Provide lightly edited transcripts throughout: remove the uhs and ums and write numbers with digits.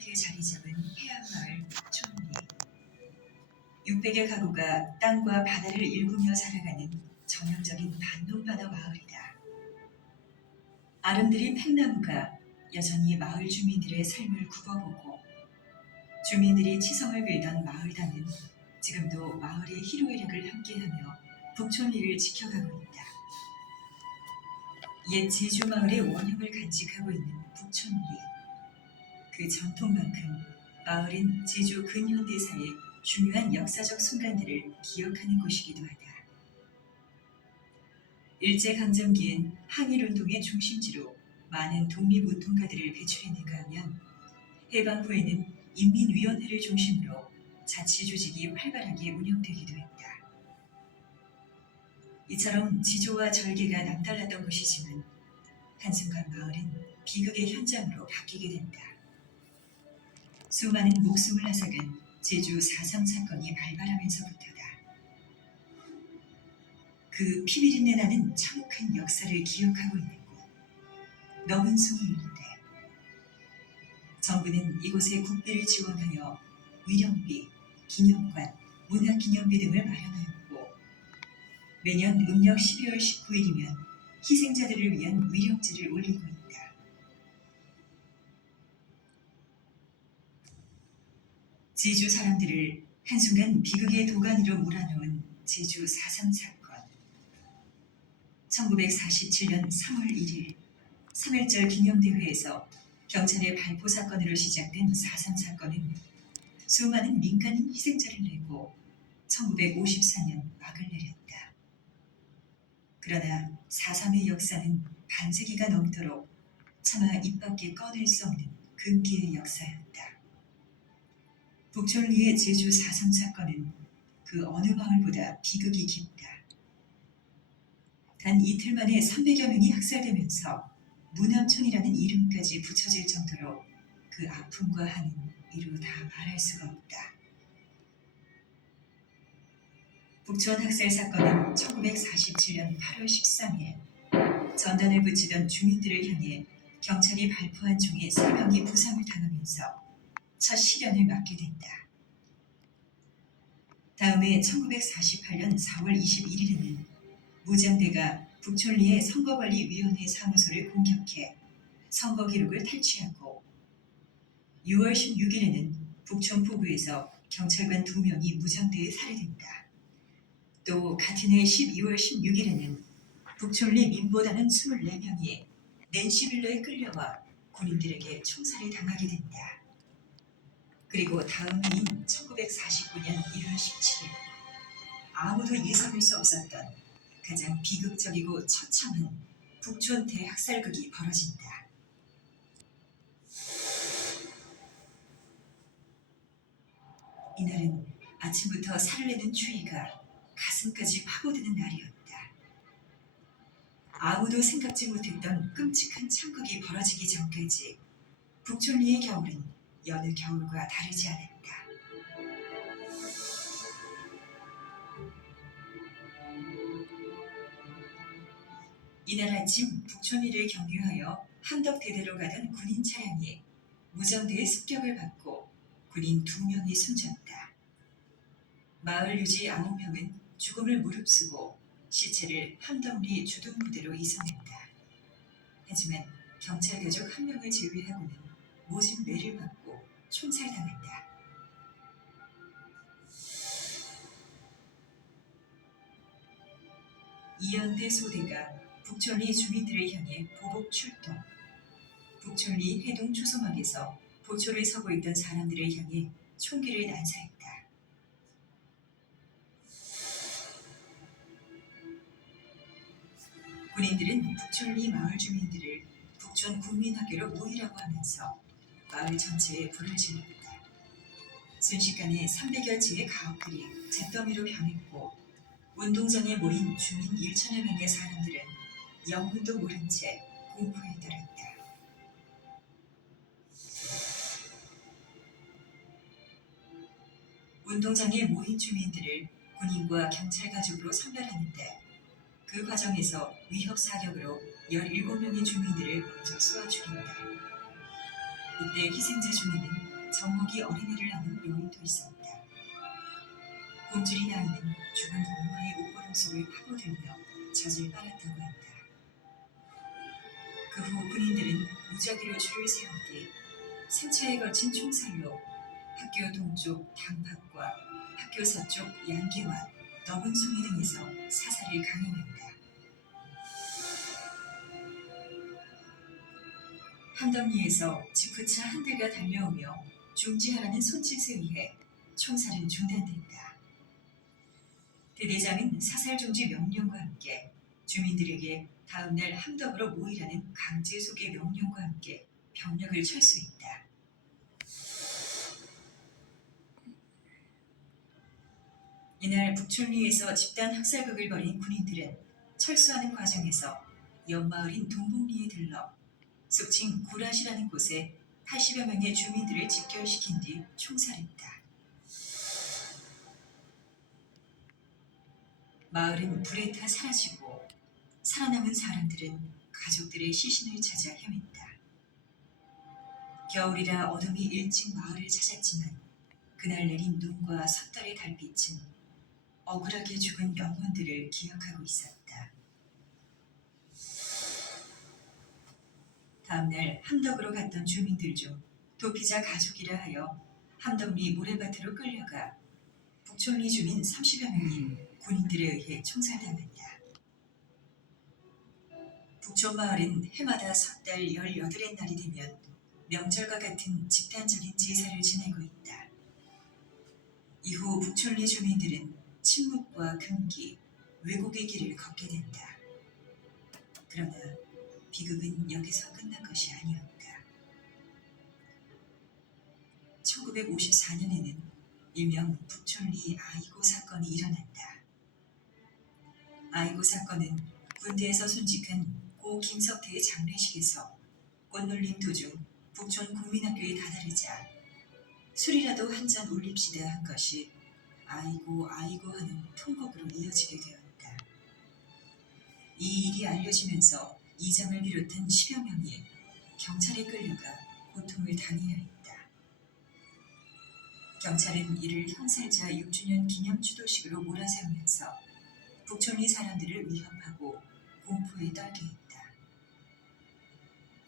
끝에 자리 잡은 해안마을 북촌리. 600여 가구가 땅과 바다를 일구며 살아가는 전형적인 반농반어 마을이다. 아름드린 팽나무가 여전히 마을 주민들의 삶을 굽어보고, 주민들이 치성을 빌던 마을당은 지금도 마을의 희로애락을 함께하며 북촌리를 지켜가고 있다. 옛 제주 마을의 원형을 간직하고 있는 북촌리. 그 전통만큼 마을은 제주 근현대사의 중요한 역사적 순간들을 기억하는 곳이기도 하다. 일제강점기엔 항일운동의 중심지로 많은 독립운동가들을 배출했는가 하면, 해방 후에는 인민위원회를 중심으로 자치조직이 활발하게 운영되기도 했다. 이처럼 지조와 절개가 남달랐던 것이지만 한순간 마을은 비극의 현장으로 바뀌게 된다. 수많은 목숨을 앗아간 제주 4.3 사건이 발발하면서부터다. 그 피비린내 나는 참혹한 역사를 기억하고 있는 곳, 너문숭이 일대. 정부는 이곳에 국비를 지원하여 위령비, 기념관, 문화기념비 등을 마련하였고, 매년 음력 12월 19일이면 희생자들을 위한 위령제를 올리고 있다. 제주 사람들을 한순간 비극의 도가니로 몰아넣은 제주 4.3 사건. 1947년 3월 1일 3.1절 기념대회에서 경찰의 발포 사건으로 시작된 4.3 사건은 수많은 민간인 희생자를 내고 1954년 막을 내렸다. 그러나 4.3의 역사는 반세기가 넘도록 차마 입 밖에 꺼낼 수 없는 금기의 역사였다. 북촌리의 제주 4.3 사건은 그 어느 마을보다 비극이 깊다. 단 이틀 만에 300여 명이 학살되면서 무남촌이라는 이름까지 붙여질 정도로 그 아픔과 한은 이루 다 말할 수가 없다. 북촌 학살 사건은 1947년 8월 13일 전단을 붙이던 주민들을 향해 경찰이 발포한 총에 3명이 부상을 당하면서 첫 실현을 맞게 된다. 다음해 1948년 4월 21일에는 무장대가 북촌리의 선거관리위원회 사무소를 공격해 선거 기록을 탈취하고, 6월 16일에는 북촌 포구에서 경찰관 2명이 무장대에 살해된다. 또 같은 해 12월 16일에는 북촌리 민보단원 24명이 낸시빌러에 끌려와 군인들에게 총살을 당하게 된다. 그리고 다음 해인 1949년 1월 17일, 아무도 예상할 수 없었던 가장 비극적이고 처참한 북촌 대학살극이 벌어진다. 이날은 아침부터 살을 내는 추위가 가슴까지 파고드는 날이었다. 아무도 생각지 못했던 끔찍한 참극이 벌어지기 전까지 북촌리의 겨울은 여느 겨울과 다르지 않았다. 이날 아침 북촌리를 경유하여 함덕대대로 가던 군인 차량이 무장대의 습격을 받고 군인 2명이 숨졌다. 마을 유지 9명은 죽음을 무릅쓰고 시체를 함덕리 주둔부대로 이송했다. 하지만 경찰 가족 1명을 제외하고는 모진 매를 맞고 총살당했다. 이연대 소대가 북촌리 주민들을 향해 보복 출동. 북촌리 해동 초소막에서 보초를 서고 있던 사람들을 향해 총기를 난사했다. 군인들은 북촌리 마을 주민들을 북촌 국민학교로 모이라고 하면서 마을 전체에 불을 질렀다. 순식간에 300여 채의 가옥들이 잿더미로 변했고, 운동장에 모인 주민 1천여 명의 사람들은 영문도 모른 채 공포에 떨었다. 운동장에 모인 주민들을 군인과 경찰 가족으로 선별하는데, 그 과정에서 위협 사격으로 17명의 주민들을 먼저 쏘아 죽인다. 이때 희생자 중에는 젖먹이 어린애를 낳는 여인도 있었다. 곰주린 아이는 죽은 엄마의 옷걸음 속을 파고들며 젖을 빨았다고 한다. 그 후 군인들은 무작위로 줄을 세우되 생차에 걸친 총살로 학교 동쪽 당팍과 학교 서쪽 양계와 너분 송이 등에서 사살을 강행한다. 함덕리에서 지프차 한 대가 달려오며 중지하라는 손짓에 의해 총살은 중단된다. 대대장은 사살 중지 명령과 함께 주민들에게 다음날 함덕으로 모이라는 강제 소개 명령과 함께 병력을 철수했다. 이날 북촌리에서 집단 학살극을 벌인 군인들은 철수하는 과정에서 옆마을인 동복리에 들러 속칭 구랏이라는 곳에 80여 명의 주민들을 집결시킨 뒤 총살했다. 마을은 불에 타 사라지고 살아남은 사람들은 가족들의 시신을 찾아 헤맸다. 겨울이라 어둠이 일찍 마을을 찾았지만 그날 내린 눈과 섣달의 달빛은 억울하게 죽은 영혼들을 기억하고 있었다. 다음날 함덕으로 갔던 주민들 중 도피자 가족이라 하여 함덕리 모래밭으로 끌려가 북촌리 주민 30여 명이 군인들에 의해 총살당한다. 북촌마을은 해마다 섣달 18의 날이 되면 명절과 같은 집단적인 제사를 지내고 있다. 이후 북촌리 주민들은 침묵과 금기, 왜곡의 길을 걷게 된다. 그러나 비극은 여기서 끝난 것이 아니었다. 1954년에는 일명 북촌리 아이고 사건이 일어났다. 아이고 사건은 군대에서 순직한 고 김석태의 장례식에서 꽃놀림 도중 북촌 국민학교에 다다르자 술이라도 한 잔 올립시다 한 것이 아이고 아이고 하는 통곡으로 이어지게 되었다. 이 일이 알려지면서 이장을 비롯한 10여 명이 경찰에 끌려가 고통을 당해야 했다. 경찰은 이를 형살자 6주년 기념 추도식으로 몰아세우면서 북촌리 사람들을 위협하고 공포에 떨게 했다.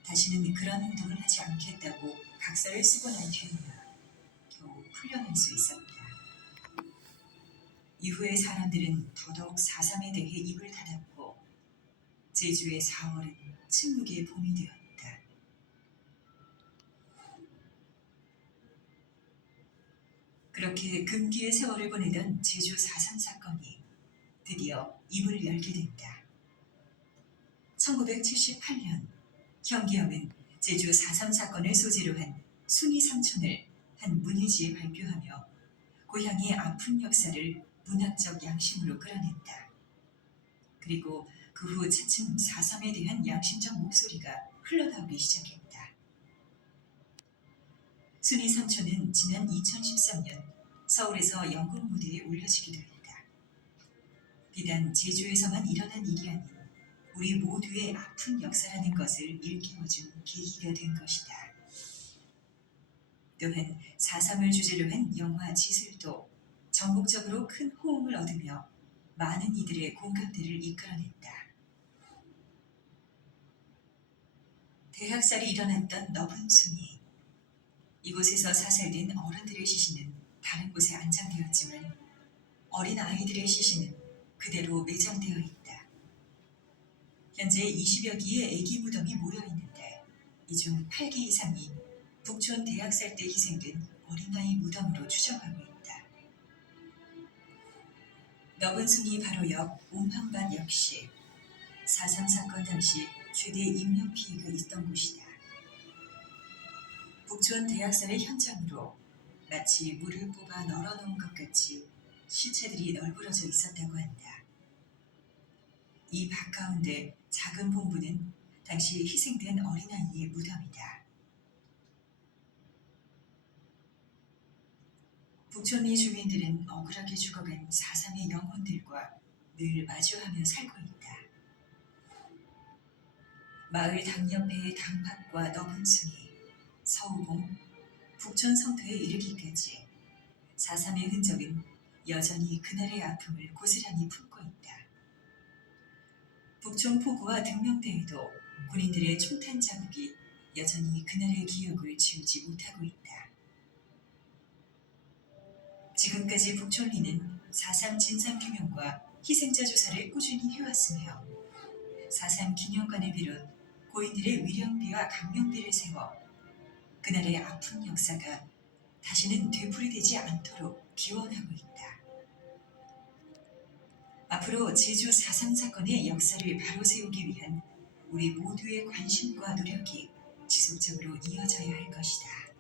다시는 그런 행동을 하지 않겠다고 각서를 쓰고 난 뒤에야 겨우 풀려날 수 있었다. 이후에 사람들은 더더욱 4.3에 대해 입을 닫았고 제주의 4월은 침묵의 봄이 되었다. 그렇게 금기의 세월을 보내던 제주 4.3 사건이 드디어 입을 열게 된다. 1978년 현기영은 제주 4.3 사건을 소재로 한 순이 삼촌을 한 문예지에 발표하며 고향의 아픈 역사를 문학적 양심으로 끌어냈다. 그리고 그 후 차츰 4.3에 대한 양심적 목소리가 흘러나오기 시작했다. 순이 삼촌은 지난 2013년 서울에서 연극 무대에 올려지기도 했다. 비단 제주에서만 일어난 일이 아닌 우리 모두의 아픈 역사라는 것을 일깨워준 계기가 된 것이다. 또한 4.3을 주제로 한 영화 지술도 전국적으로 큰 호응을 얻으며 많은 이들의 공감대를 이끌어냈다. 대학살이 일어났던 너분숭이. 이곳에서 사살된 어른들의 시신은 다른 곳에 안장되었지만 어린 아이들의 시신은 그대로 매장되어 있다. 현재 20여 기의 애기 무덤이 모여 있는데 이 중 8기 이상이 북촌 대학살 때 희생된 어린아이 무덤으로 추정하고 있다. 너분숭이 바로 옆 옴팡밭 역시 4.3 사건 당시 최대 인명 피해가 있던 곳이다. 북촌 대학살의 현장으로 마치 물을 뽑아 널어놓은 것 같이 시체들이 널브러져 있었다고 한다. 이 밭 가운데 작은 본부는 당시 희생된 어린아이의 무덤이다. 북촌리 주민들은 억울하게 죽어간 4.3의 영혼들과 늘 마주하며 살고 있다. 마을 당 옆의 당밭과 너분숭이, 서우봉, 북촌 성터에 이르기까지 4.3의 흔적은 여전히 그날의 아픔을 고스란히 품고 있다. 북촌 포구와 등명대에도 군인들의 총탄 자국이 여전히 그날의 기억을 지우지 못하고 있다. 지금까지 북촌리는 4.3 진상규명과 희생자 조사를 꾸준히 해왔으며 4.3 기념관을 비롯 고인들의 위령비와 강명비를 세워 그날의 아픈 역사가 다시는 되풀이되지 않도록 기원하고 있다. 앞으로 제주 4.3 사건의 역사를 바로 세우기 위한 우리 모두의 관심과 노력이 지속적으로 이어져야 할 것이다.